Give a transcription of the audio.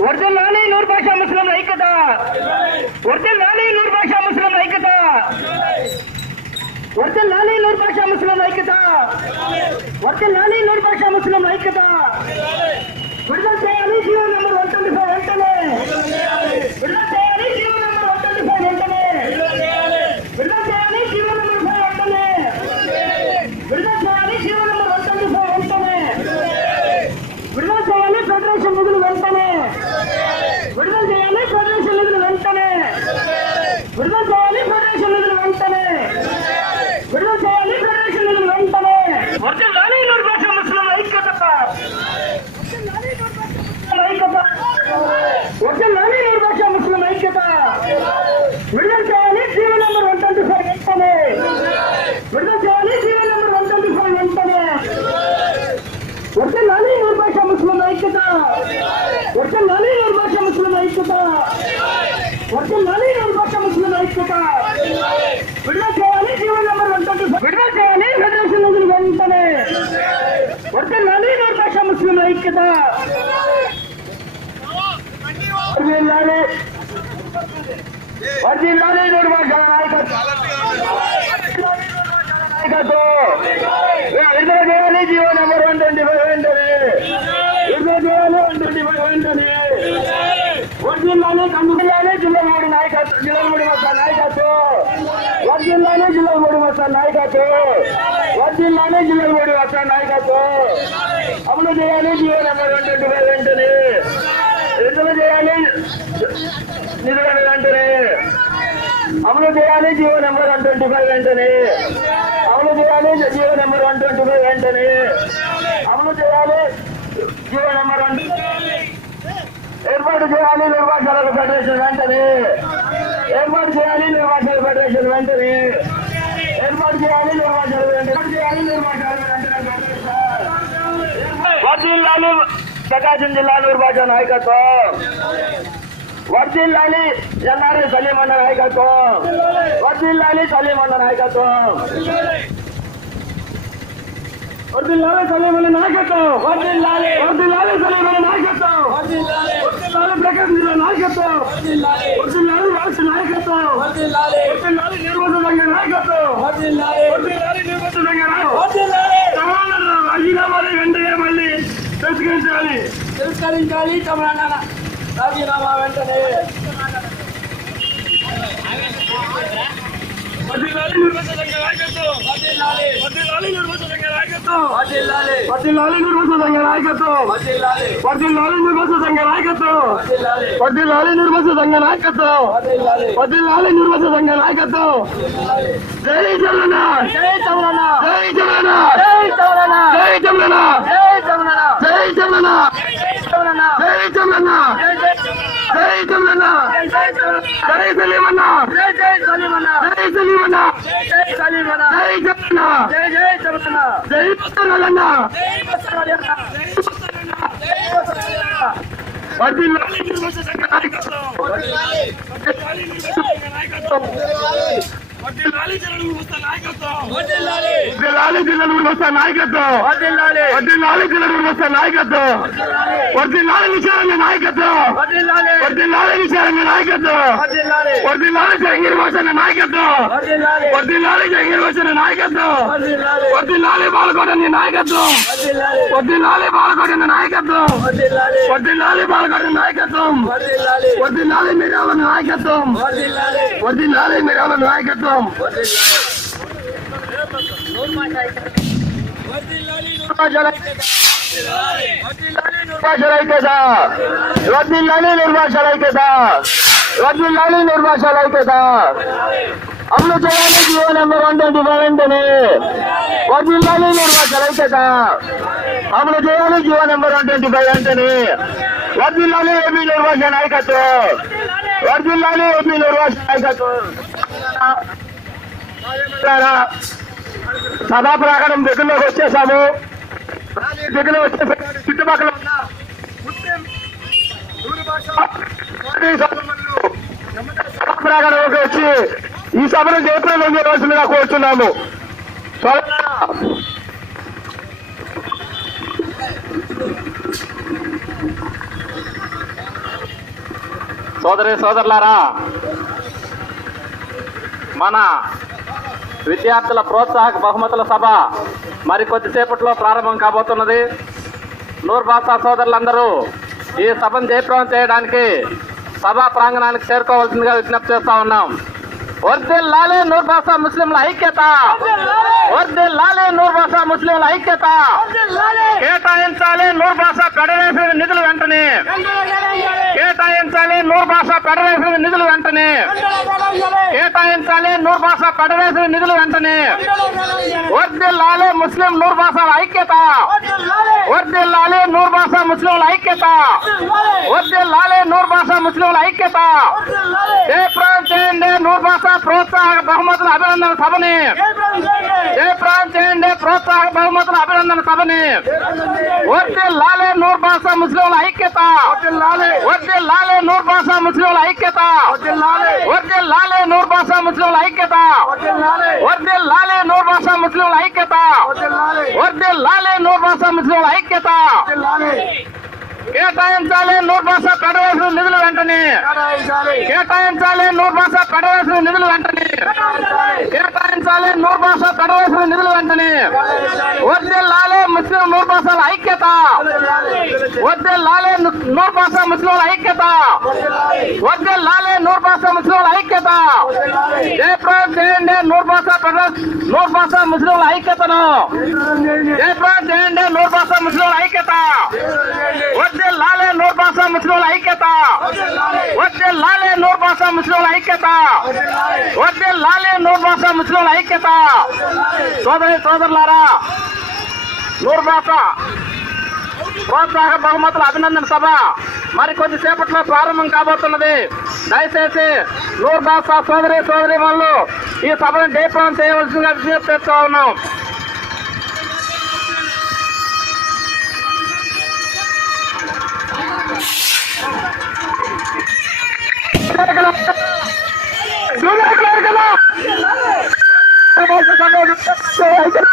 వర్దిల్లాలి నూరు భాష ముస్లిం ఐక్యత. వర్దిల్లాలి నూరు భాష ముస్లిం ఐక్యత. వర్దిల్లాలి నూరు భాష ముస్లిం ఐక్యత. వర్దిల్లాలి నూరు భాష ముస్లిం ఐక్యత. విడుదల చేయాలి GO number one twenty five వెంటనే విడుదల చేయాలి GO number one twenty five వెంటనే విడుదల చేయాలి జీవో నెంబర్ ఫైవ్ వెంటనే విడుదల చేయాలి GO number one twenty five వెంటనే విడుదల చేయాలి ఫెడరేషన్ నిధులు వెంటనే విడుదల చేయాలి ఫెడరేషన్ నిధులు వెంటనే విడుదల చేయాలి ఫెడరేషన్ నిధులు వెంటనే విడుదల చేయాలి ఫెడరేషన్ నిధులు వెంటనే వర్తిల్లాలి నూరు భాష ముస్లిం ఐక్యత ఐక్యత వర్తిల్లాలి నూరు భాష ముస్లిం ఐక్యత విడుదల చేయాలి GO number one twenty five వెంటనే విడుదల చేయాలి GO number one twenty five వెంటనే వర్తిల్లాలి నూరు భాష ముస్లిం ఐక్యత వర్తిల్లాలి నూరు భాష ముస్లిం ఐక్యత వర్తిల్లాలి నూరు భాష ముస్లిం ఐక్యత విడుదల చేయాలి GO number one twenty five విడుదల చేయాలి ఫెడరేషన్ నిధులు వెంటనే వర్తిల్లాలి నూరు భాష ముస్లిం ఐక్యత వర్తిల్లాలి వర్తిల్లాలి నూరు భాష నాయకత్వం నాయకత్వం విడుదల చేయాలి GO number one twenty five వెంటనే విడుదల చేయాలి వన్ ట్వంటీ ఫైవ్ వెంటనే వర్జిల్లానే కందుకల్లానే జిల్లామూడి నాయకత్వం జిల్లామూడి మొత్త నాయకత్వం వర్జిల్లానే జిల్లామూడి మొత్త నాయకత్వం వర్జిల్లానే జిల్లామూడి మొత్త నాయకత్వం అమలు చేయాలి GO number one twenty five వెంటనే విడుదల చేయాలి నిధుల వెంటనే అమలు చేయాలి GO number one twenty five వెంటనే అమలు చేయాలి GO number one twenty five వెంటనే అమలు చేయాలి జీవో నెంబర్ వన్ ఏర్పాటు చేయాలి నిర్వాహకాల ఫెడరేషన్ వెంటనే ఏర్పాటు చేయాలి నిర్వాసాల ఫెడరేషన్ వెంటనే. ఏర్పాటు చేయాలి నిర్వాసాల వెంటనే. చేయాలి నిర్వాసాల వెంటనే వర్జిల్లాలి ప్రకాశం జిల్లా నిర్వాచన నాయకత్వం. వర్జిల్లాలి ఎన్ఆర్ఐ సలీమన్న నాయకత్వం. వర్జిల్లాలి సలీమన్న నాయకత్వం. వర్జిల్లాలి సలీమన్న నాయకత్వం. వర్జిల్లాలి వర్జిల్లాలి సలీమన్న నాయకత్వం. వర్జిల్లాలి ప్రకాశం జిల్లా నాయకత్వం. వర్జిల్లాలి రాష్ట్ర నాయకత్వం. వర్జిల్లాలి నిర్వాచన సంఘ నాయకత్వం. వర్జిల్లాలి నిర్వాచన సంఘ నాయకత్వం. రాజీనామాలు వెంటనే మళ్ళీ తిరస్కరించాలి. తిరస్కరించాలి కమలన్న రాజీనామా వెంటనే. వర్ధిల్లాలి నిర్వాచన సంఘ నాయకత్వం వర్ధిల్లాలి నిర్వాచన సంఘ నాయకత్వం వర్ధిల్లాలి నిర్వాచన సంఘ నాయకత్వం వర్ధిల్లాలి నిర్వాచన సంఘ నాయకత్వం వర్ధిల్లాలి నిర్వాచన సంఘ నాయకత్వం వర్ధిల్లాలి నిర్వాచన సంఘ నాయకత్వం జై జగన్న జై కమలన్న జై జగన్న జై కమలన్న జై జగన్న జై కమలన్న జై జగన్న జై జగన్న జై జై జై జగన్న జై జై జై సలీమన్న! జై జై సలీమన్న! జై సలీమన్న జై సలీమన్న! జై జగన్న జై జై కమలన్న జై పుస్తకాలన్న జై బసవలియన్న జై బసవలియన్న వర్ధిల్లాలి నిర్వాచన సంఘ వర్ధిల్లాలి జిల్లాల వ్యవస్థ నాయకత్వం వర్ధిల్లాలి జిల్లాల వ్యవస్థ నాయకత్వం వర్ధిల్లాలి విచారణ నాయకత్వం వర్ధిల్లాలి విచారణ నాయకత్వం వర్ధిల్లాలి జంగీర్ భాషణ నాయకత్వం వర్ధిల్లాలి జంగీర్ భాషణ నాయకత్వం వర్ధిల్లాలి వర్ధిల్లాలి బాలకోటని నాయకత్వం వర్ధిల్లాలి బాలకోటని నాయకత్వం వర్ధిల్లాలి బాలకోటని నాయకత్వం వర్ధిల్లాలి మిరాల నాయకత్వం వర్ధిల్లాలి వర్ధిల్లాలి మిరాల నాయకత్వం? ఐక్యత వర్ధిల్లాలి నిర్భాషల ఐక్యత అమలు చేయాలి GO number one twenty five వెంటనే వర్ధిల్లాలి నిర్భాషల ఐక్యత అమలు చేయాలి GO number one twenty five వెంటనే వర్ధిల్లాలి ఏపీ నిర్భాష నాయకత్వం. వర్జిల్లాలి ఎంపీ నిర్భాష నాయకత్వం. సభా దగ్గరలోకి వచ్చేసాము. దగ్గర వచ్చే చుట్టుపక్కల ఉన్న ముస్లిం దూరి సభా ప్రాంగణంలోకి వచ్చి ఈ సభను జయప్రదం చేయవలసిందిగా కోరుతున్నాము సోదరి సోదరులారా మన విద్యార్థుల ప్రోత్సాహక బహుమతుల సభ మరి కొద్దిసేపట్లో ప్రారంభం కాబోతున్నది. నూర్ సోదరులందరూ ఈ సభను జయప్రదం చేయడానికి సభా ప్రాంగణానికి చేరుకోవాల్సిందిగా విజ్ఞప్తి చేస్తా ఉన్నాం. వర్దిల్లాలే నూర్ భాషా ముస్లింల ఐక్యత. వర్దిల్లాలే నూర్ భాషా ముస్లింల ఐక్యత. కేటాయించాలి నూర్ భాషా ఫెడరేషన్ నిధులు వెంటనే. కేటాయించాలి నూర్ భాషా ఫెడరేషన్ నిధులు వెంటనే. కేటాయించాలి నూర్ భాషా ఫెడరేషన్ నిధులు వెంటనే. వర్దిల్లాలే. ముస్లిం నూర్ భాషల ఐక్యత. వర్దిల్లాలే నూర్ భాషా ముస్లింల ఐక్యత. వర్దిల్లాలే నూర్ భాషా ముస్లింల ఐక్యత. జయప్రదం చేయండి నూర్ భాషా ప్రోత్సాహక బహుమతుల అభినందన సభని? జయప్రదం చేయండి ప్రోత్సాహక బహుమతుల అభినందన సభని? వర్దిల్లాలే నూర్ భాషా ముస్లింల ఐక్యత. వర్దిల్లాలే నూర్ భాషా ముస్లింల ఐక్యత. వర్దిల్లాలే నూర్ భాషా ముస్లింల ఐక్యత. వర్దిల్లాలే నూర్ భాషా ముస్లింల ఐక్యత. వర్దిల్లాలే నూర్ భాషా ముస్లింల ఐక్యత కేటాయించాలి నూర్ భాషా ఫెడరేషన్ నిధులు వెంటనే. కేటాయించాలి. నూర్ భాషా ఫెడరేషన్ నిధులు వెంటనే. కేటాయించాలి నూరు భాషా కడవలసిన నిధులు వెంటనే. వద్దే లాలే ముస్లిం నూరు భాషల ఐక్యత. వద్దే లాలే నూరు భాషా ముస్లింల ఐక్యత. వద్దే లాలే నూరు భాషా ముస్లింల ఐక్యత. జయప్రదం చేయండి నూరు భాషా నూరు నూర్ భాషా ముస్లింల ఐక్యతను. జయప్రదం చేయండి నూరు భాషా ముస్లింల ఐక్యత. వద్దే లాలే నూరు భాషా ముస్లింల ఐక్యత. వద్దే లాలే నూరు భాష ముస్లింల ఐక్యత. వద్దే లాలే నూరు భాష ముస్లింల ఐక్యత. సోదరి సోదరులారా నూరు భాష ప్రోత్సాహ బహుమతుల అభినందన సభ మరి కొద్దిసేపట్లో ప్రారంభం కాబోతున్నది. దయచేసి నూరు భాష సోదరి సోదరి వాళ్ళు ఈ సభను డీప్లాన్ చేయవలసిందిగా విజ్ఞప్తి చేస్తూ ఉన్నాం. you Dona Clara, Dona Clara, Dona Clara,